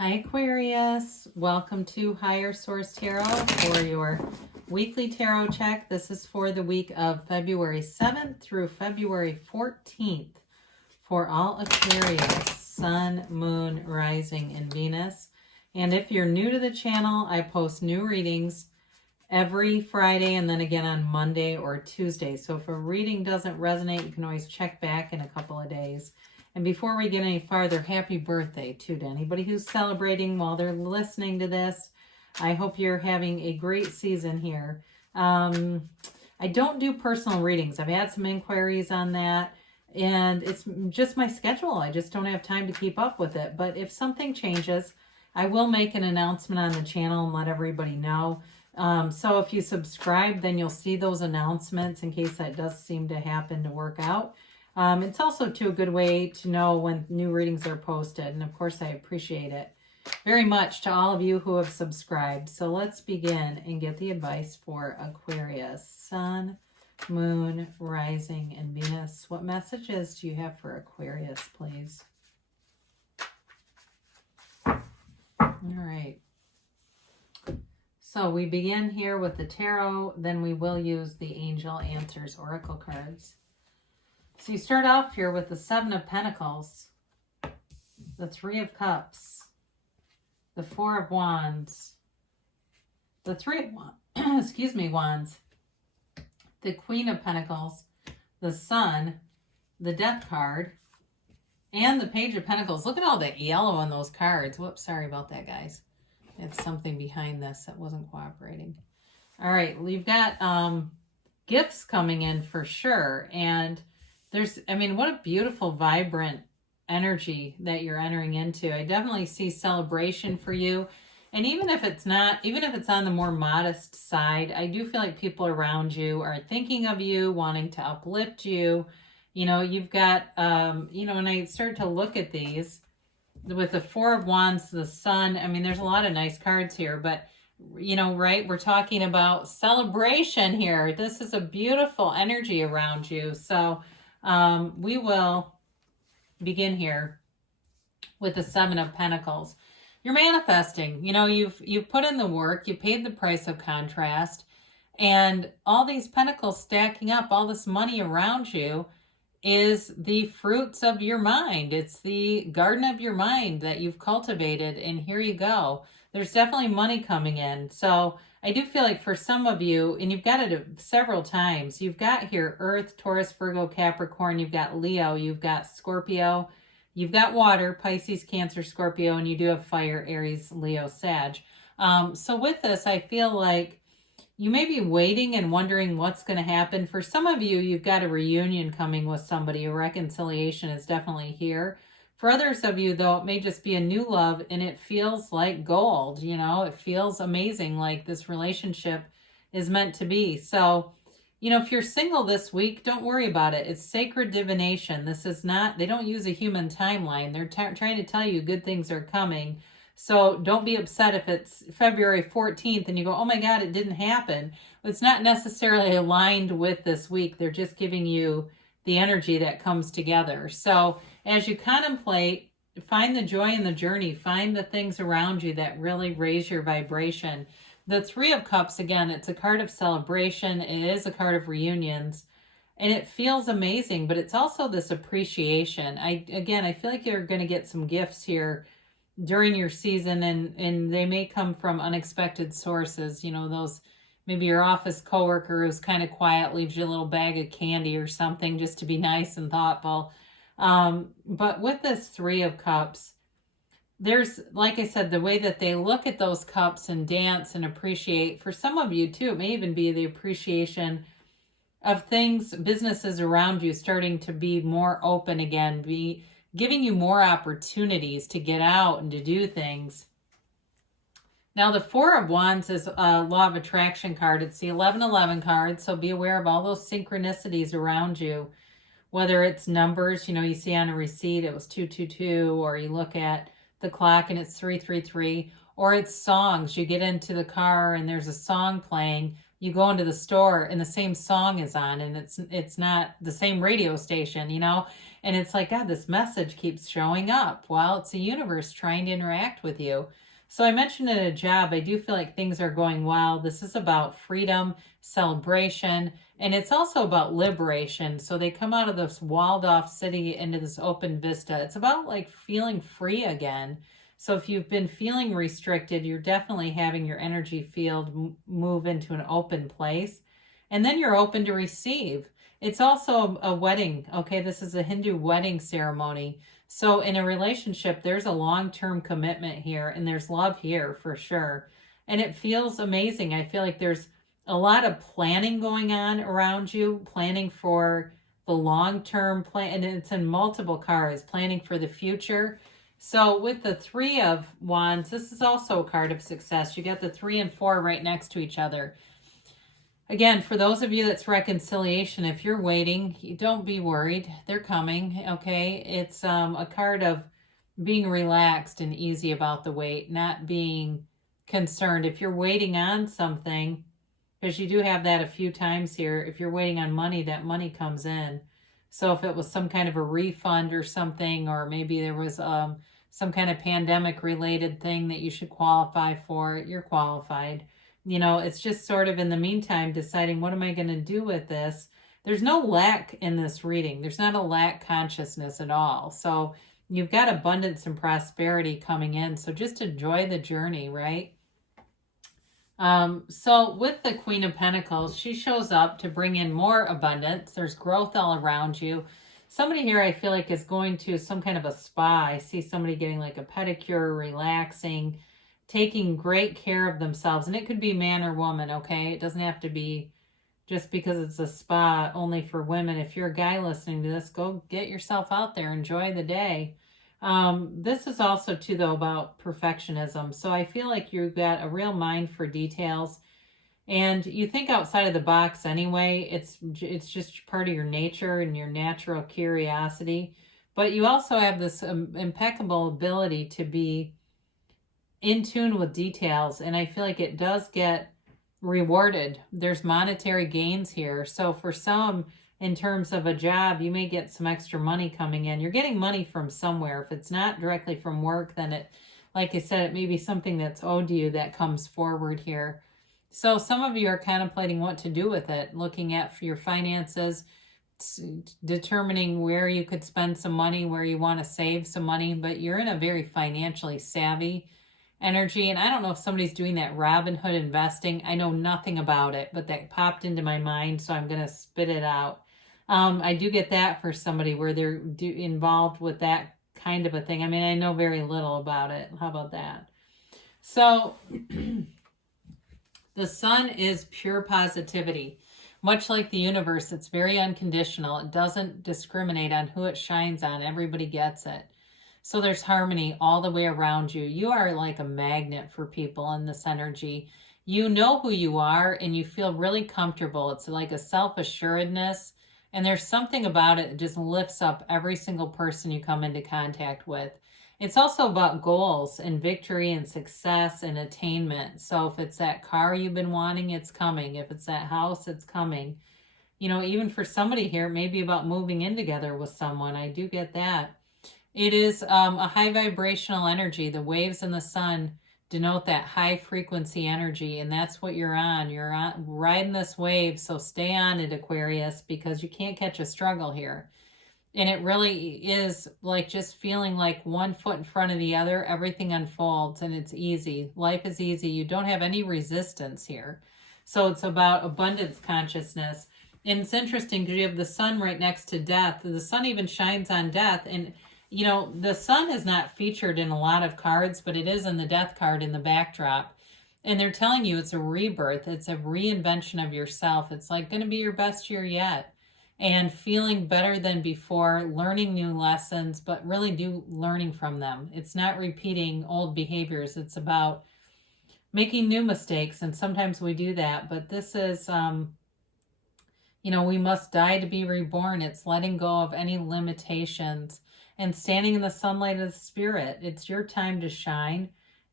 Hi Aquarius, welcome to Higher Source Tarot for your weekly tarot check. This is for the week of February 7th through February 14th for all Aquarius, Sun, Moon, Rising, and Venus. And if you're new to the channel, I post new readings every Friday and then again on Monday or Tuesday. So if a reading doesn't resonate, you can always check back in a couple of days. And before we get any farther, happy birthday too to anybody who's celebrating while they're listening to this. I hope you're having a great season here. I don't do personal readings. I've had some inquiries on that, and it's just my schedule. I just don't have time to keep up with it. But if something changes, I will make an announcement on the channel and let everybody know. So if you subscribe, then you'll see those announcements in case that does seem to happen to work out. It's also a good way to know when new readings are posted. And of course, I appreciate it very much to all of you who have subscribed. So let's begin and get the advice for Aquarius, Sun, Moon, Rising, and Venus. What messages do you have for Aquarius, please? All right. So we begin here with the tarot, then we will use the Angel Answers Oracle cards. So you start off here with the Seven of Pentacles, the Three of Cups, the Four of Wands, the Three of Wands, the Queen of Pentacles, the Sun, the Death card, and the Page of Pentacles. Look at all that yellow on those cards. Whoops, sorry about that, guys. It's something behind this that wasn't cooperating. All right, we've got gifts coming in for sure, and what a beautiful, vibrant energy that you're entering into. I definitely see celebration for you. And even if it's on the more modest side, I do feel like people around you are thinking of you, wanting to uplift you. You know, you've got, when I start to look at these, with the Four of Wands, the Sun, there's a lot of nice cards here, but right, we're talking about celebration here. This is a beautiful energy around you. So we will begin here with the Seven of Pentacles. You're manifesting. You've put in the work. You paid the price of contrast, and all these pentacles stacking up, all this money around you, is the fruits of your mind. It's the garden of your mind that you've cultivated, and here you go. There's definitely money coming in. So I do feel like for some of you, and you've got it several times, you've got here Earth, Taurus, Virgo, Capricorn, you've got Leo, you've got Scorpio, you've got water, Pisces, Cancer, Scorpio, and you do have fire, Aries, Leo, Sag. So with this, I feel like you may be waiting and wondering what's going to happen. For some of you, you've got a reunion coming with somebody. A reconciliation is definitely here. For others of you, though, it may just be a new love, and it feels like gold. It feels amazing, like this relationship is meant to be. So, if you're single this week, don't worry about it. It's sacred divination. This is not, they don't use a human timeline. They're trying to tell you good things are coming. So don't be upset if it's February 14th and you go, oh my God, it didn't happen. It's not necessarily aligned with this week. They're just giving you the energy that comes together. So as you contemplate, find the joy in the journey. Find the things around you that really raise your vibration. The Three of Cups, again, it's a card of celebration. It is a card of reunions. And it feels amazing, but it's also this appreciation. I feel like you're going to get some gifts here during your season, and they may come from unexpected sources. Those, maybe your office coworker who's kind of quiet, leaves you a little bag of candy or something just to be nice and thoughtful. But with this Three of Cups, there's, like I said, the way that they look at those cups and dance and appreciate. For some of you too, it may even be the appreciation of things, businesses around you starting to be more open again, be giving you more opportunities to get out and to do things. Now, the Four of Wands is a law of attraction card. It's the 1111 card, so be aware of all those synchronicities around you, whether it's numbers, you see on a receipt it was 222, or you look at the clock and it's 333, or it's songs. You get into the car and there's a song playing you go into the store and the same song is on, and it's not the same radio station, you know? And it's like, God, this message keeps showing up. Well, it's the universe trying to interact with you. So I mentioned at a job, I do feel like things are going well. This is about freedom, celebration, and it's also about liberation. So they come out of this walled off city into this open vista. It's about like feeling free again. So if you've been feeling restricted, you're definitely having your energy field move into an open place. And then you're open to receive. It's also a wedding. Okay, this is a Hindu wedding ceremony. So in a relationship, there's a long-term commitment here, and there's love here for sure. And it feels amazing. I feel like there's a lot of planning going on around you, planning for the long-term plan, and it's in multiple cards, planning for the future. So with the Three of Wands, this is also a card of success. You got the 3 and 4 right next to each other. Again, for those of you that's reconciliation, if you're waiting, don't be worried. They're coming, okay? It's a card of being relaxed and easy about the wait, not being concerned. If you're waiting on something, because you do have that a few times here, if you're waiting on money, that money comes in. So if it was some kind of a refund or something, or maybe there was some kind of pandemic related thing that you should qualify for, you're qualified. You know, it's just sort of in the meantime deciding, what am I going to do with this? There's no lack in this reading. There's not a lack consciousness at all. So you've got abundance and prosperity coming in. So just enjoy the journey, right? So with the Queen of Pentacles, she shows up to bring in more abundance. There's growth all around you. Somebody here I feel like is going to some kind of a spa. I see somebody getting like a pedicure, relaxing, taking great care of themselves. And it could be man or woman, okay? It doesn't have to be just because it's a spa only for women. If you're a guy listening to this, go get yourself out there. Enjoy the day. This is also too, though, about perfectionism. So I feel like you've got a real mind for details. And you think outside of the box anyway. It's just part of your nature and your natural curiosity. But you also have this impeccable ability to be in tune with details, and I feel like it does get rewarded. There's monetary gains here. So for some, in terms of a job, you may get some extra money coming in. You're getting money from somewhere. If it's not directly from work, then it, like I said, it may be something that's owed to you that comes forward here. So some of you are contemplating what to do with it, looking at your finances, determining where you could spend some money, where you want to save some money, but you're in a very financially savvy energy. And I don't know if somebody's doing that Robin Hood investing. I know nothing about it, but that popped into my mind, so I'm going to spit it out. I do get that for somebody where they're involved with that kind of a thing. I mean, I know very little about it. How about that? So the sun is pure positivity. Much like the universe, it's very unconditional. It doesn't discriminate on who it shines on. Everybody gets it. So there's harmony all the way around you. You are like a magnet for people in this energy. You know who you are and you feel really comfortable. It's like a self-assuredness. And there's something about it that just lifts up every single person you come into contact with. It's also about goals and victory and success and attainment. So if it's that car you've been wanting, it's coming. If it's that house, it's coming. You know, even for somebody here, it may be about moving in together with someone. I do get that. It is a high vibrational energy. The waves in the sun denote that high frequency energy, and that's what you're on. You're on riding this wave, so stay on it, Aquarius, because you can't catch a struggle here. And it really is like just feeling like one foot in front of the other. Everything unfolds and it's easy. Life is easy. You don't have any resistance here. So it's about abundance consciousness. And it's interesting because you have the sun right next to death. The sun even shines on death. And you know, the sun is not featured in a lot of cards, but it is in the death card in the backdrop. And they're telling you it's a rebirth. It's a reinvention of yourself. It's like going to be your best year yet. And feeling better than before, learning new lessons, but really learning from them. It's not repeating old behaviors. It's about making new mistakes. And sometimes we do that. But this is, you know, we must die to be reborn. It's letting go of any limitations and standing in the sunlight of the spirit. It's your time to shine.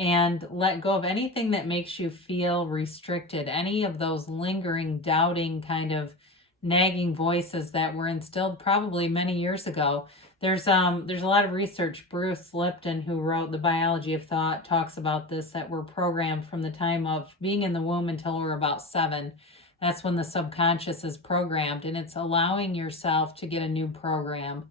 and let go of anything that makes you feel restricted, any of those lingering, doubting, kind of nagging voices that were instilled probably many years ago. There's a lot of research. Bruce Lipton, who wrote The Biology of Thought, talks about this, that we're programmed from the time of being in the womb until we're about 7. That's when the subconscious is programmed, and it's allowing yourself to get a new program,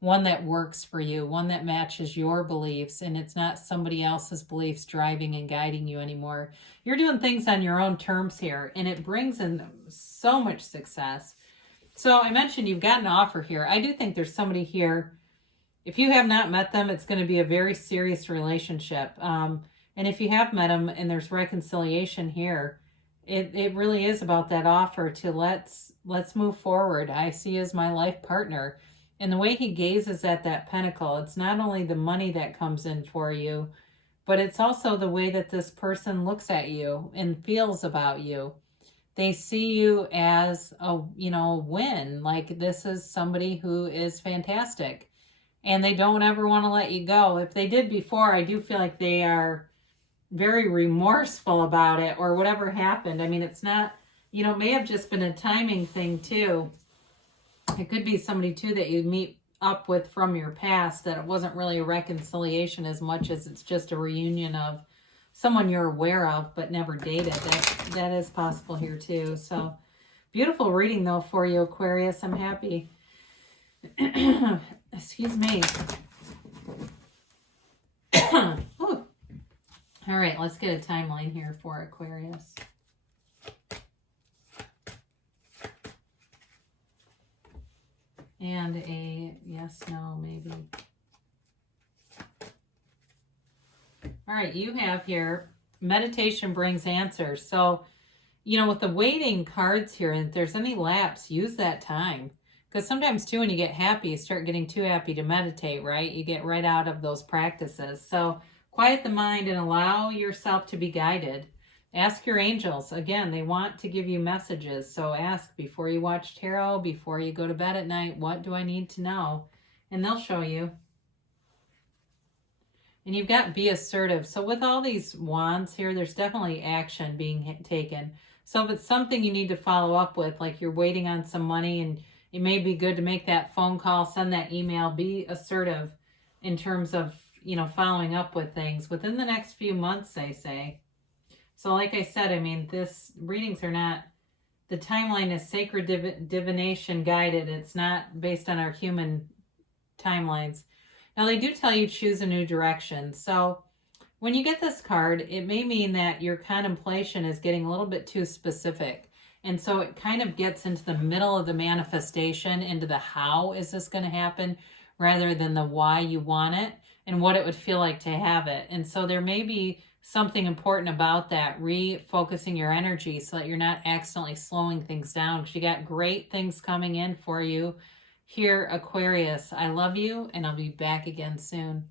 one that works for you, one that matches your beliefs, and it's not somebody else's beliefs driving and guiding you anymore. You're doing things on your own terms here, and it brings in so much success. So I mentioned you've got an offer here. I do think there's somebody here. If you have not met them, it's going to be a very serious relationship. And if you have met them and there's reconciliation here, it really is about that offer to let's move forward. I see as my life partner. And the way he gazes at that pentacle, it's not only the money that comes in for you, but it's also the way that this person looks at you and feels about you. They see you as a win. Like, this is somebody who is fantastic. And they don't ever want to let you go. If they did before, I do feel like they are very remorseful about it or whatever happened. I mean, it's not, it may have just been a timing thing too. It could be somebody too that you meet up with from your past, that it wasn't really a reconciliation as much as it's just a reunion of someone you're aware of but never dated. That is possible here too. So beautiful reading though for you, Aquarius. I'm happy. Excuse me. All right, let's get a timeline here for Aquarius. And a yes, no, maybe. All right, you have here, meditation brings answers. So, with the waiting cards here, if there's any lapse, use that time. Because sometimes too, when you get happy, you start getting too happy to meditate, right? You get right out of those practices. So quiet the mind and allow yourself to be guided. Ask your angels. Again, they want to give you messages. So ask before you watch tarot, before you go to bed at night, what do I need to know? And they'll show you. And you've got be assertive. So with all these wands here, there's definitely action being taken. So if it's something you need to follow up with, like you're waiting on some money and it may be good to make that phone call, send that email, be assertive in terms of, following up with things within the next few months, they say. So like I said, I mean, readings are not, the timeline is sacred divination guided. It's not based on our human timelines. Now they do tell you choose a new direction. So when you get this card, it may mean that your contemplation is getting a little bit too specific. And so it kind of gets into the middle of the manifestation, into the how is this going to happen, rather than the why you want it and what it would feel like to have it. And so there may be something important about that, refocusing your energy so that you're not accidentally slowing things down, because you got great things coming in for you here, Aquarius. I love you, and I'll be back again soon.